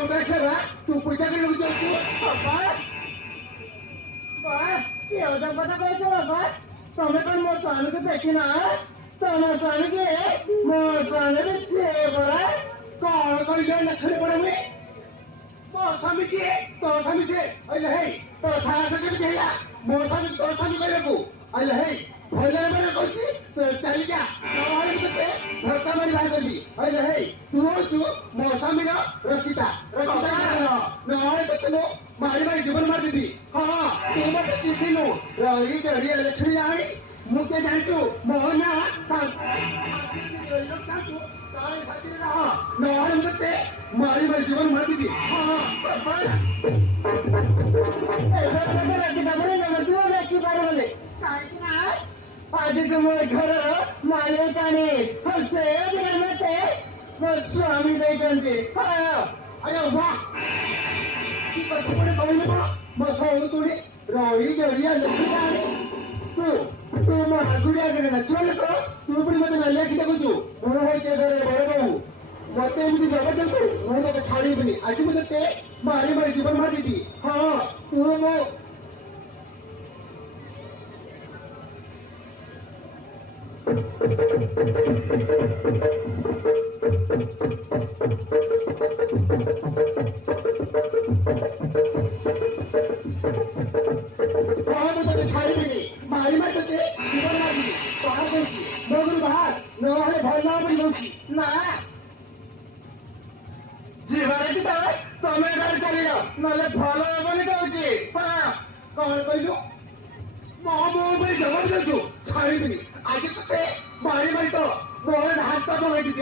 Kongresera, tu punya kan lu jauh apa? কি কথা কইছো বাবা তুমি কোন মোর স্বামীকে দেখি না তোমার স্বামীকে মোর স্বামীর সে বড় Kau kau jangan nak cari pada ni. Kau sami je, kau sami je. Ayolah hei, kau salah sakit dia ya. Mau sami kau sami kau aku. Ayolah hei, boleh mana kau je? Tu cari dia. Kau hari kita, harta mari bahas lagi. Ayolah hei, tu mau sami na rakita na. Nah, betul. Mari jual mari di. Ha, tu macam cincin no. Rai jadi elektrik hari. Mungkin jantu, mau na sang. Nah, betul. Mari jual mari di. Ha, apa? kita boleh nomor 2 lagi baru boleh आजके मोर घर मालिकाने हसे दिन मते मोर स्वामी देखंती अरे वाह की पत्ती पड़े कहले बा मसो तुड़ी रोई जड़िया लखियानी तू मोर गुड़िया के ना चल को तू भी मत ना लेके देखो मोर होई के करे बड़े बहू मते मुझे जबरदस्त मोर तो छाड़ी बनी आज मुझे मारी जीवन मारी दी हां तू मो जीवानी तमें घर चली जाओ ना भल हमें कह कौन कहलु मो भाई जबरदस्त छाड़ी आज तो मारी तो मोहन हाथ का मंगाई दी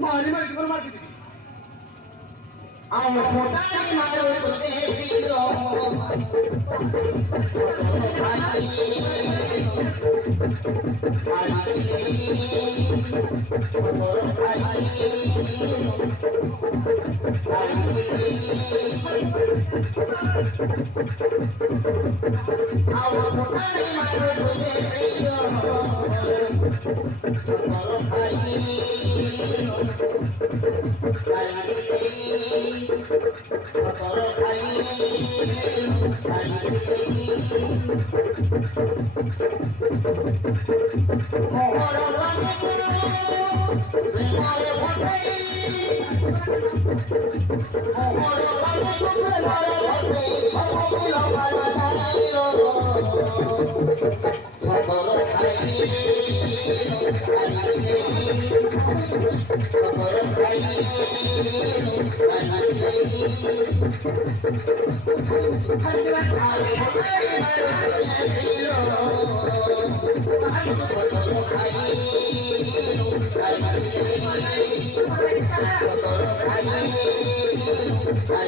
मारी जीवन मार दी आओ फोटाई मारो तो देखी लो आओ फोटाई मारो तो देखी लो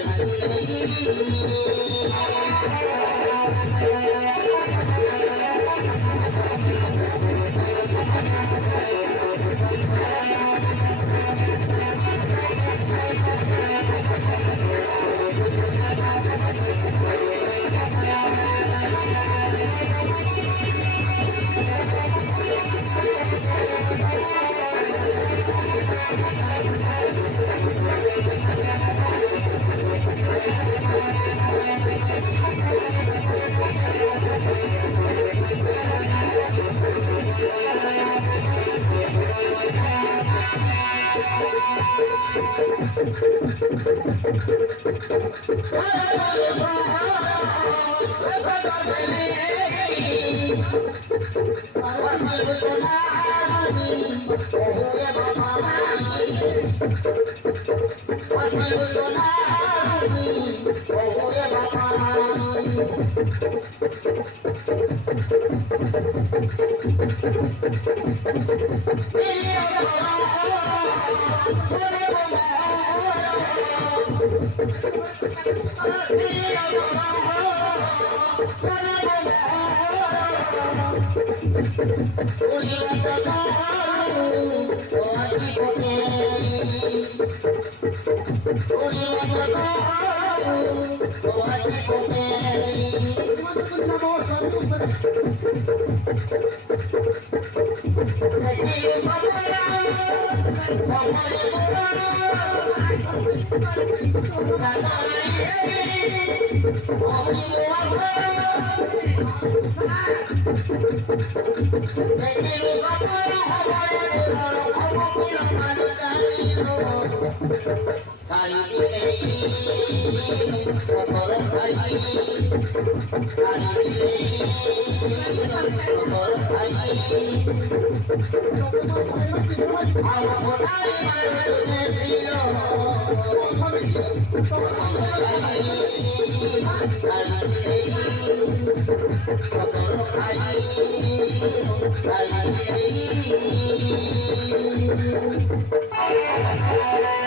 Thank you. Thank you.